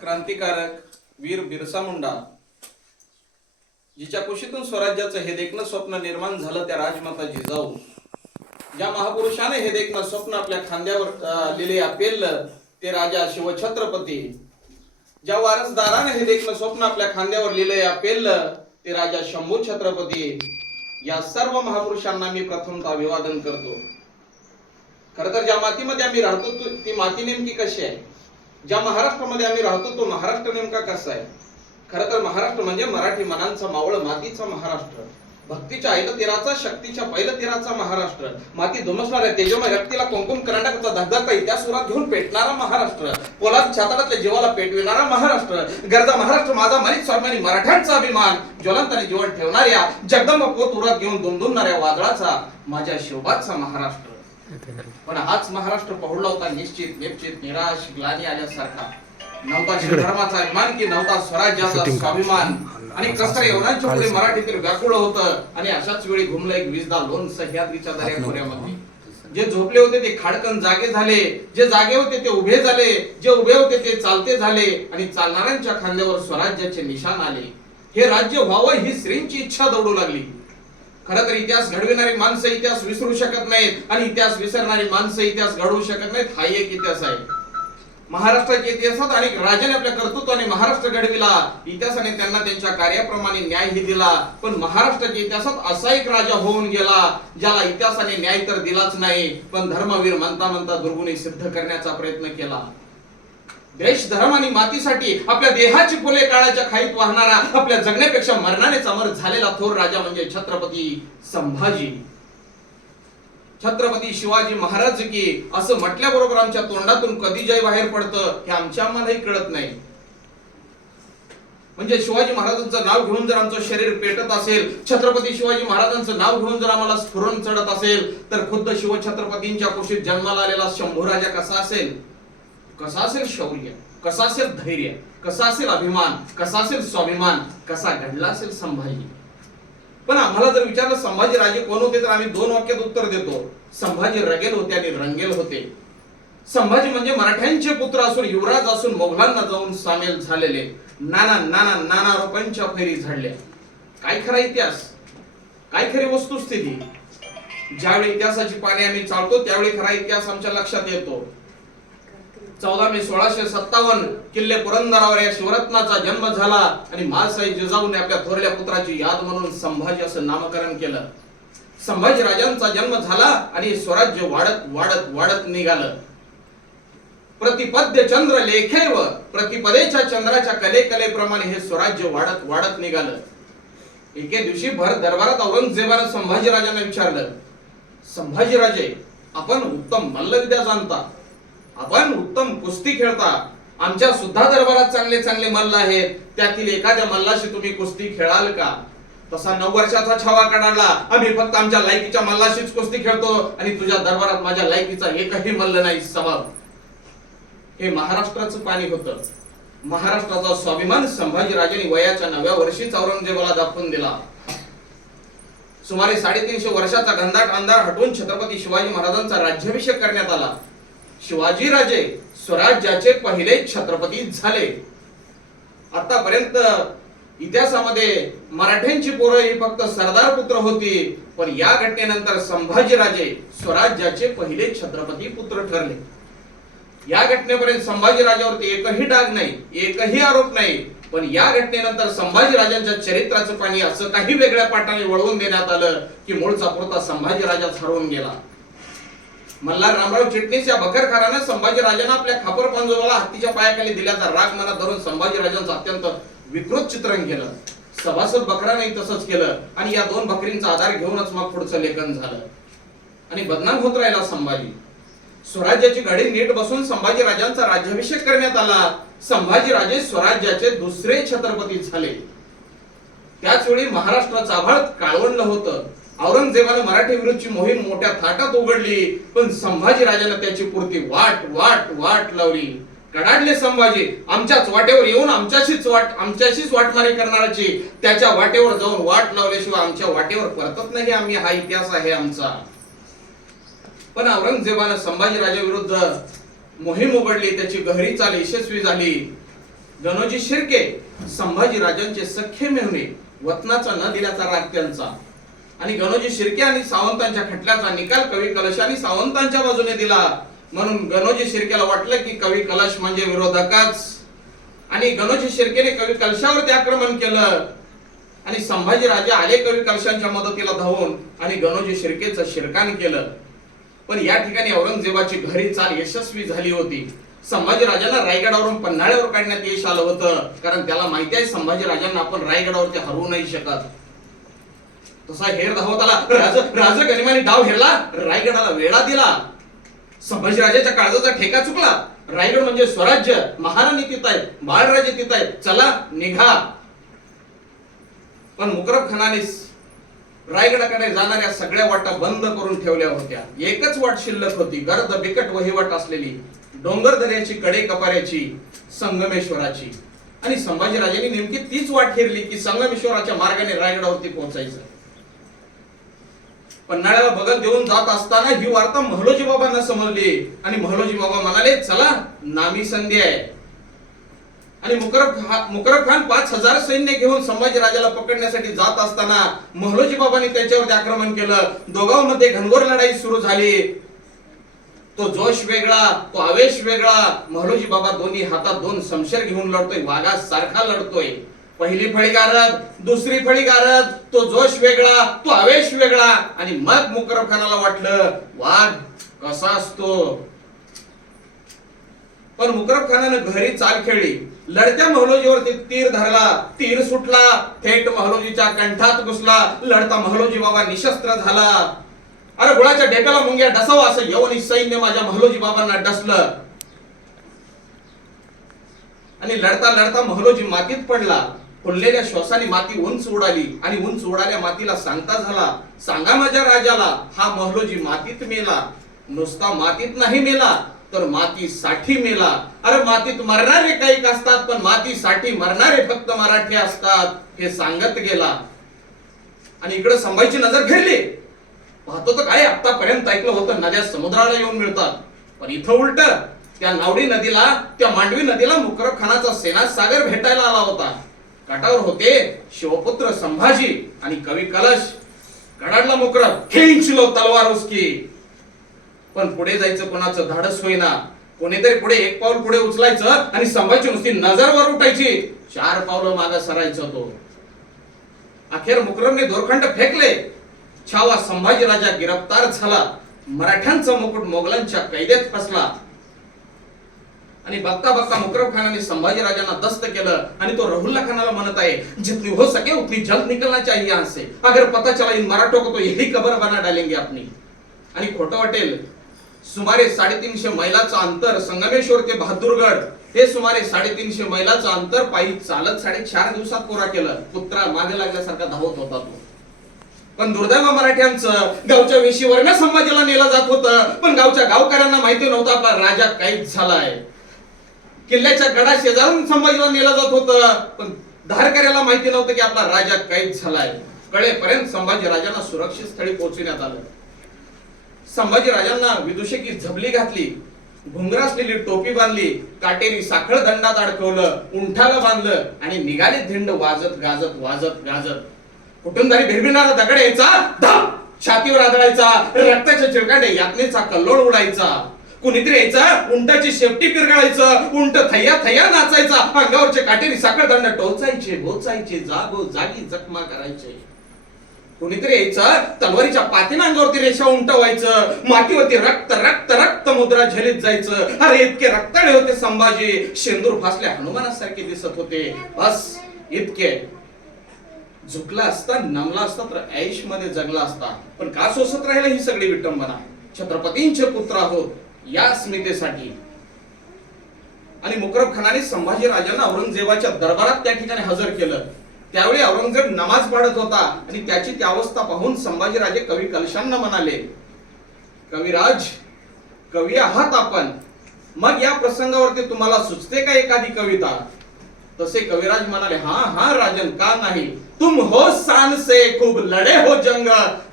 क्रांतिकारक वीर बिरसा मुंडा जिच्या कुशीतून स्वराज्याचं हे देखणं स्वप्न निर्माण झालं, त्या राजमाता जिजाऊ, ज्या महापुरुषाने हे देखणं स्वप्न आपल्या खांद्यावर लिहिले पेललं, ते राजा शिवछत्रपती, ज्या वारसदाराने हे देखणं स्वप्न आपल्या खांद्यावर लिहिले पेललं, ते राजा शंभू छत्रपती, या सर्व महापुरुषांना मी प्रथमतः अभिवादन करतो. खरं तर ज्या मातीमध्ये आम्ही राहतो ती माती नेमकी कशी आहे, ज्या महाराष्ट्रामध्ये आम्ही राहतो तो महाराष्ट्र नेमका कसा आहे. खरं तर महाराष्ट्र म्हणजे मराठी मनांचा मावळ, मातीचा महाराष्ट्र, भक्तीच्या ऐलतीराचा, शक्तीच्या पैलतीराचा महाराष्ट्र, माती धुमसणाऱ्या तेजोमय रक्तीला कुंकुम करंडकाचा धगधगता इतिहास सुरात घेऊन पेटणारा महाराष्ट्र, पोलाद छाताडातल्या जीवाला पेटविणारा महाराष्ट्र, गरजा महाराष्ट्र माझा माणिक स्वाभिमानी मराठ्यांचा अभिमान, ज्वलंताने जीवन ठेवणाऱ्या जगदंब पोत उरात घेऊन दुमदुमणाऱ्या वादळाचा माझ्या शिवबाचा महाराष्ट्र. पण हाच महाराष्ट्र पहुडला होता निश्चित, निश्चित, निराश, ग्लानी आल्यासारखा. नव्हता शिवधर्माचा अभिमान की नव्हता स्वराज्याचा स्वाभिमान, आणि कसर एवढ्यांच्या पुढे मराठीतील व्याकुळ होतं. आणि अशाच वेळी घुमलं एक विजदा लोण सह्याद्रीच्या दऱ्याखोऱ्यामध्ये. जे झोपले होते ते खाडकन जागे झाले, जे जागे होते ते उभे झाले, जे उभे होते ते चालते झाले, आणि चालणाऱ्यांच्या खांद्यावर स्वराज्याचे निशाण आले. हे राज्य व्हावं ही श्रींची इच्छा दौडू लागली. खरं तर इतिहास घडविणारी माणसं इतिहास विसरू शकत नाहीत, आणि इतिहास विसरणारी माणसं इतिहास घडवू शकत नाहीत. हा एक इतिहास आहे. महाराष्ट्राच्या इतिहासात अनेक राजाने आपल्या कर्तृत्वाने महाराष्ट्र घडविला, इतिहासाने त्यांना त्यांच्या कार्याप्रमाणे न्यायही दिला. पण महाराष्ट्राच्या इतिहासात असा एक राजा होऊन गेला ज्याला इतिहासाने न्याय तर दिलाच नाही, पण धर्मवीर म्हणता म्हणता दुर्गुणी सिद्ध करण्याचा प्रयत्न केला. देश धर्म आणि मातीसाठी आपल्या देहाची फुले काळाच्या खाईत वाहणारा, आपल्या जगण्यापेक्षा मरणानेच अमर झालेला थोर राजा म्हणजे छत्रपती संभाजी. छत्रपती शिवाजी महाराज की असं म्हटल्याबरोबर आमच्या तोंडातून कधी जय बाहेर पडतं हे आम्हालाही कळत नाही. म्हणजे शिवाजी महाराजांचं नाव घेऊन जर आमचं शरीर पेटत असेल, छत्रपती शिवाजी महाराजांचं नाव घेऊन जर आम्हाला स्फुरण चढत असेल, तर खुद्द शिवछत्रपतींच्या कुशीत जन्माला आलेला शंभू राजा कसा असेल, कसा असेल शौर्य, कसा असेल धैर्य, कसा असेल अभिमान, कसा असेल स्वाभिमान, कसा घडला असेल संभाजी. पण आम्हाला जर विचारलं संभाजी राजे कोण होते, तर आम्ही दोन वाक्यात उत्तर देतो. संभाजी रगेल होते आणि रंगेल होते. संभाजी म्हणजे मराठ्यांचे पुत्र असून, युवराज असून, मोगलांना जाऊन सामील झालेले, नाना नाना नाना रूपांच्या फैरी झाडल्या. काय खरा इतिहास, काय खरी वस्तुस्थिती. ज्यावेळी इतिहासाची पाने आम्ही चालतो त्यावेळी खरा इतिहास आमच्या लक्षात येतो. 14 मे 1657 किल्ले पुरंदरावर या शिवरत्नाचा जन्म झाला, आणि महासाई जिजाऊने आपल्या थोरल्या पुत्राची याद म्हणून संभाजी असं नामकरण केलं. संभाजी राजांचा जन्म झाला आणि स्वराज्य वाढत वाढत वाढत निघालं. प्रतिपद्य चंद्र लेखेव, प्रतिपदेच्या चंद्राच्या कले कलेप्रमाणे हे स्वराज्य वाढत वाढत निघालं. एके दिवशी भर दरबारात औरंगजेबाने संभाजी राजांना विचारलं, संभाजी राजे, आपण उत्तम मल्लविद्या जाणता, आपण उत्तम कुस्ती खेळता, आमच्या सुद्धा दरबारात चांगले चांगले मल्ल आहेत, त्यातील एखाद्या मल्लाशी तुम्ही कुस्ती खेळाल का? तसा 9 वर्षाचा छावा काढला, आम्ही फक्त आमच्या लायकीच्या मल्लाशीच कुस्ती खेळतो, आणि तुझ्या दरबारात माझ्या लायकीचा एकही मल्ल नाही. सबब हे महाराष्ट्राचं पाणी होतं. महाराष्ट्राचा स्वाभिमान संभाजी राजांनी वयाच्या 9व्या वर्षीच औरंगजेबाला दाखवून दिला. सुमारे 350 वर्षाचा घनदाट अंधार हटवून छत्रपती शिवाजी महाराजांचा राज्याभिषेक करण्यात आला. शिवाजी राजे स्वराज्याचे पहिले छत्रपती झाले. आतापर्यंत इतिहासामध्ये मराठ्यांची पोरं ही फक्त सरदार पुत्र होती, पण या घटनेनंतर संभाजी राजे स्वराज्याचे पहिले छत्रपती पुत्र ठरले. या घटनेपर्यंत संभाजी राजावरती एकही डाग नाही, एकही आरोप नाही, पण या घटनेनंतर संभाजी राजांच्या चरित्राचं पाणी असं काही वेगळ्या पाटाने वळवून देण्यात आलं की मूळचा पुरता संभाजी राजाच हरवून गेला. मल्हार रामराव चिटणीस या बखरखाराने संभाजी राजांना आपल्या खापर पांजोबाला हत्तीच्या पायाखाली दिल्याचा राग मनात धरून संभाजी राजांचं अत्यंत विकृत चित्रण केलं. सभासद बकराने तसंच केलं, आणि या 2 बकरींचा आधार घेऊनच मग पुढचं लेखन झालं, आणि बदनाम होत राहिला संभाजी. स्वराज्याची गाडी नीट बसून संभाजी राजांचा राज्याभिषेक करण्यात आला. संभाजी राजे स्वराज्याचे दुसरे छत्रपती झाले. त्याच वेळी महाराष्ट्राचं आभाळ काळवंडलं होतं. औरंगजेबाने मराठी विरुद्धची मोहीम मोठ्या थाटात उघडली, पण संभाजी राजाने त्याची पुरती वाट वाट वाट लावली. कडाडले संभाजी, आमच्याच वाटेवर येऊन आमच्याशीच वाटमारी करणाराची त्याच्या वाटेवर जाऊन वाट लावल्याशिवाय आमच्या वाटेवर परतत नाही आम्ही, हा इतिहास आहे आमचा. पण औरंगजेबाने संभाजी राजा विरुद्ध मोहीम उघडली, त्याची गहरी चाल यशस्वी झाली. गणोजी शिर्के संभाजी राजांचे सख्खे मेहुणे, वतनाचा न दिल्याचा राग त्यांचा. आणि गणोजी शिर्के आणि सावंतांच्या खटल्याचा निकाल कवी कलशाने सावंतांच्या बाजूने दिला. म्हणून गणोजी शिर्केला वाटलं की कवी कलश म्हणजे विरोधकच, आणि गणोजी शिर्केने कवी कलशावरती आक्रमण केलं. आणि संभाजी राजे आले कवी कलशांच्या मदतीला धावून आणि गणोजी शिर्केचं शिरकाण केलं. पण या ठिकाणी औरंगजेबाची घरी चाल यशस्वी झाली होती. संभाजी राजांना रायगडावरून पन्हाळ्यावर काढण्यात यश आलं होतं, कारण त्याला माहिती आहे संभाजी राजांना आपण रायगडावरती हरवू नाही शकत. तसा हेर धावत आला. राज गनिमाने डाव हेरला, रायगडाला वेढा दिला. संभाजी राजाच्या काळजाचा ठेका चुकला. रायगड म्हणजे स्वराज्य, महाराणी तिथं आहे, बाळराजे तिथं आहे, चला निघा. पण मुकरब खानाने रायगडाकडे जाणाऱ्या सगळ्या वाटा बंद करून ठेवल्या होत्या. एकच वाट शिल्लक होती, गर्द बिकट वहिवाट असलेली, डोंगरदऱ्याची, कडे कपाऱ्याची, संगमेश्वराची. आणि संभाजी राजांनी नेमकी तीच वाट ठरली की संगमेश्वराच्या मार्गाने रायगडावरती पोहोचायचं. पन्हाळ्याला बगल देऊन जात असताना ही वार्ता महलोजी बाबांना समजली आणि महलोजी बाबा म्हणाले, चला नामी संधी आहे. आणि मुकरब खान 5000 सैन्य घेऊन संभाजी राजाला पकडण्यासाठी जात असताना महलोजी बाबांनी त्याच्यावरती आक्रमण केलं. दोघांमध्ये घनघोर लढाई सुरू झाली. तो जोश वेगळा, तो आवेश वेगळा. महलोजी बाबा दोन्ही हातात 2 शमशेर घेऊन लढतोय, वाघासारखा लढतोय. पहिली फळी गारद, दुसरी फळी गारद. तो जोश वेगळा, तो आवेश वेगळा. आणि मग मुकरब खानाला वाटलं वाघ कसा असतो. पण मुकरब खानानं घरी चाल खेळली. लढत्या महलोजीवरती तीर धरला, तीर सुटला, थेट महलोजीच्या कंठात घुसला. लढता महलोजी बाबा निशस्त्र झाला. अरे गुळाच्या ढेकाला मुंग्या डसावा असं यवनी सैन्य माझ्या महलोजी बाबांना डसलं. आणि लढता लढता महलोजी मातीत पडला. फुललेल्या श्वासाने माती उंच उडाली आणि उंच उडाल्या मातीला सांगता झाला, सांगा माझ्या राजाला हा महलोजी मातीत मेला. नुसता मातीत नाही मेला तर मातीसाठी मेला. अरे मातीत मरणारे काही असतात, पण मातीसाठी मरणारे फक्त मराठी असतात, हे सांगत गेला. आणि इकडे संभाजीची नजर फिरली. पाहतो तर काय आतापर्यंत ऐकलं होतं नद्या समुद्राला येऊन मिळतात, पण इथं उलट. त्या नावडी नदीला, त्या मांडवी नदीला मुकरब खानाचा सेनासागर भेटायला आला होता. काठावर होते शिवपुत्र संभाजी आणि कवी कलश. गडाडला मुकरब, खिंचलो तलवार उसकी. पण पुढे जायचं कोणाचं धाडस होईना. कोणीतरी पुढे एक पाऊल पुढे उचलायचं आणि संभाजी नुसती नजर वर उठायची. 4 पावलं मागे सरायचं तो. अखेर मुकरबने दोरखंड फेकले. छावा संभाजी राजा गिरफ्तार झाला. मराठ्यांचा मुकुट मोगलांच्या कैदेत फसला. आणि बघता बघता मुकरब खानाने संभाजी राजांना दस्त केलं. आणि तो रहुल्ला खानाला म्हणत आहे, जितनी हो सके उतनी जल्द निकलना चाहिए यहाँ से. अगर पता चला इन मराठों को तो यही कबर बना डालेंगे अपनी. आणि खोटं वाटेल, सुमारे 350 मैलाचं अंतर संगमेश्वर ते बहादूरगड, हे सुमारे 350 मैलाचं अंतर पायी चालत 4.5 दिवसात पुरा केलं. पुत्रा मागे लागल्यासारखा धावत होता तो. पण दुर्दैव मराठ्यांचं, गावच्या वेशीवरनं संभाजीला नेलं जात होतं, पण गावच्या गावकऱ्यांना माहिती नव्हतं आपला राजा कैद झालाय. किल्ल्याच्या गडा शेजारून संभाजीला नेलं जात होतं, पण धारकऱ्याला माहिती नव्हतं की आपला राजा कैद झालाय. कळेपर्यंत संभाजी राजांना सुरक्षित स्थळी पोहोचवण्यात आलं. संभाजी राजांना विदूषकी झबली घातली, घुंगरा असलेली टोपी बांधली, काटेरी साखळ दंडात अडकवलं, उंठाला बांधलं आणि निघाले धिंड वाजत गाजत वाजत गाजत. कुटुंबारी भिरभिरणारा दगड यायचा, धाप छातीवर आदळायचा, रक्ताच्या चिळकांडे यातनेचा कल्लोळ उडायचा. कुणीतरी यायचा, उंटाची शेपटी पिरगाळायचं, उंट थैया थैया नाचायचा, अंगावरचे काटेरी साखळ दंड टोचायचे, बोचायचे, जागी जखमा करायचे. कुणीतरी यायचं, तलवारीच्या पातीनं अंगावरती रेषा उंटवायचं, मातीवरती रक्त रक्त रक्त मुद्रा झेलीत जायचं. अरे इतके रक्ताळे होते संभाजी, शेंदूर फासल्या हनुमानासारखे दिसत होते. बस इतके. झुकला असता, नमला असता तर ऐश मध्ये जगला असता. पण का सोसत राहिला ही सगळी विटंबना? छत्रपतींचे पुत्र आहोत या स्मितेसाठी. आणि मुकरब खानाने संभाजी राजांना औरंगजेबाच्या दरबारात त्या ठिकाणी हजर केलं. त्यावेळी औरंगजेब नमाज पढत होता आणि त्याची ती अवस्था पाहून संभाजी राजे कवी कलशांना म्हणाले, कविराज, कवी आहात आपण, मग या प्रसंगावरती तुम्हाला सुचते का एखादी कविता? तसे कविराज म्हणाले, हाँ राजन, का नहीं, तुम हो शान से खूब लड़े हो जंग,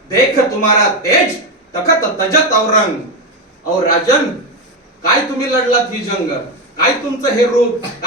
देख तुम्हारा तेज तखत तजत औरंग. और राजन, काय तुम्ही लढलात ही जंग, काय तुमचं हे रूप, काय